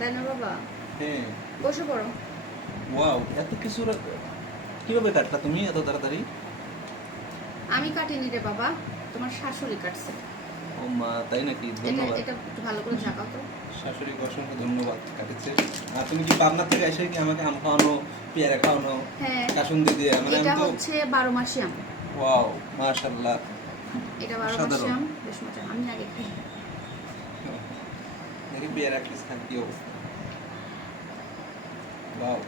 তাই না বাবা? হ্যাঁ। বসে পড়ো। ওয়াও এত কিছু কীভাবে কাটলা তুমি এত তাড়াতাড়ি? আমি কাটিনি রে বাবা তোমার শাশুড়ি কাটছে। ও মা তাই নাকি? ধন্যবাদ। এটা একটু ভালো করে ঝাঁকাও তো। শাশুড়িকে অসংখ্য ধন্যবাদ কাটেছে। আর তুমি কি পাবনা থেকে এসে কি আমাকে আম খাওয়ানো পেয়ারা খাওয়ানো হ্যাঁ। কাসুন্দি দিয়ে মানে এটা হচ্ছে বারো মাসি আম। ওয়াও মাশাআল্লাহ। এটা বারো মাসি আম বেশ মজা আমি আগে খাই দেখি পেয়ারা পিস খান কি অবস্থা? ওয়াও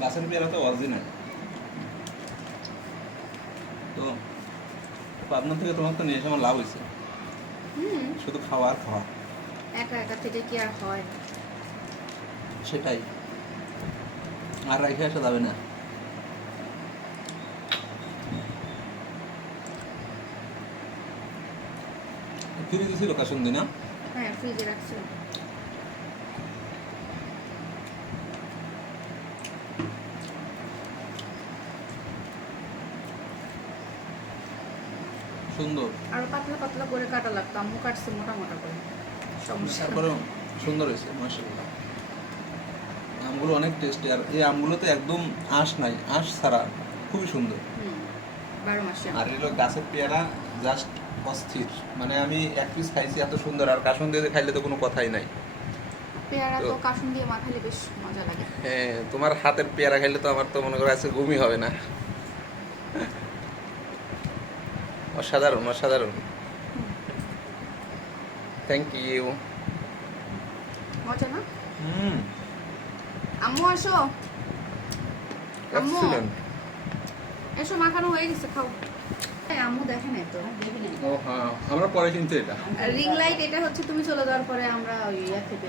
গাছের পেয়ারা তো অরিজিনাল তো পাবনা থেকে তোমার তো নিয়ে এসে আমার লাভ হয়েছে। হুম। শুধু খাওয়া আর খাওয়া। একা একা থেকে কি আর হয়? সেটাই। আর রেখে আসা যাবে না। ফ্রিজে ছিল কাসুন্দি না? হ্যাঁ ফ্রিজে রাখছি। সুন্দর। আর পাতলা পাতলা করে কাটা লাগতো আম্মু কাটছে মোটা মোটা করে। সমস্যা তারপরেও সুন্দর হয়েছে মাসাল্লাহ আমগুলো অনেক টেস্টি আর এই আমগুলোতে একদম আঁশ নাই আঁশ ছাড়া খুবই সুন্দর। আর এগুলো গাছের পেয়ারা জাস্ট অস্থির মানে আমি এক পিস খাইছি এত সুন্দর আর কাসুন দিয়ে খাইলে তো কোনো কথাই নাই। পেয়ারা তো তো- কাসুন দিয়ে মাখালে বেশ মজা লাগে। হ্যাঁ তোমার হাতের পেয়ারা খাইলে তো আমার তো মনে করো আজকে ঘুমই হবে না। অসাধারণ অসাধারণ। থ্যাংক ইউ মজা না হুম। আম্মু আসো আম্মু। এসো মাখানো হয়ে গেছে খাও। আম্মু দেখে নাই তো ও হ্যাঁ আমরা পরে কিন্তু এটা। রিং লাইট এটা হচ্ছে তুমি চলে যাওয়ার পরে আমরা ওই ইয়া থেকে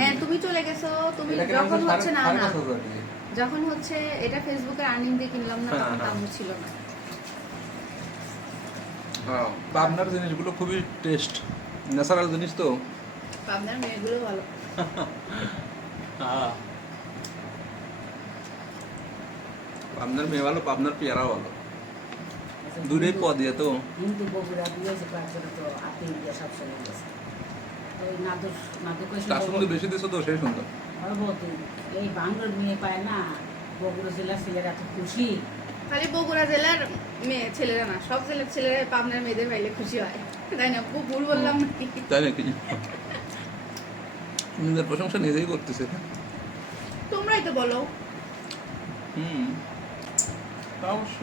হ্যাঁ তুমি চলে গেছো তুমি যখন হচ্ছে না। যখন হচ্ছে এটা ফেসবুকে আর্নিং দিয়ে কিনলাম না হ্যাঁ, তখন হ্যাঁ। আম্মু ছিল না। পাবনার জিনিসগুলো খুবই টেস্ট ন্যাচারাল জিনিস তো। আপনার মেয়েগুলো ভালো। পাবনার মেয়ে ভালো পাবনার পেয়ারা ভালো। দূরে পদ দিয়ে তো। কিন্তু বগুড়া দিয়েছে কয়েকজন তো আপনি দিয়ে সব চলে গেছে। বেশি দিয়েছ তো সেই সুন্দর। এই বাংলোর মেয়ে পায় না বগুড়া জেলার ছেলেরা এত খুশি। খালি বগুড়া জেলার মেয়ে ছেলেরা না সব জেলার ছেলেরা পাবনার মেয়েদের পাইলে খুশি হয়। তাই না? খুব ভুল বললাম তাই নাকি? নিজের প্রশংসা নিজেই করতেছে। তোমরাই তো বলো। হুম তা অবশ্য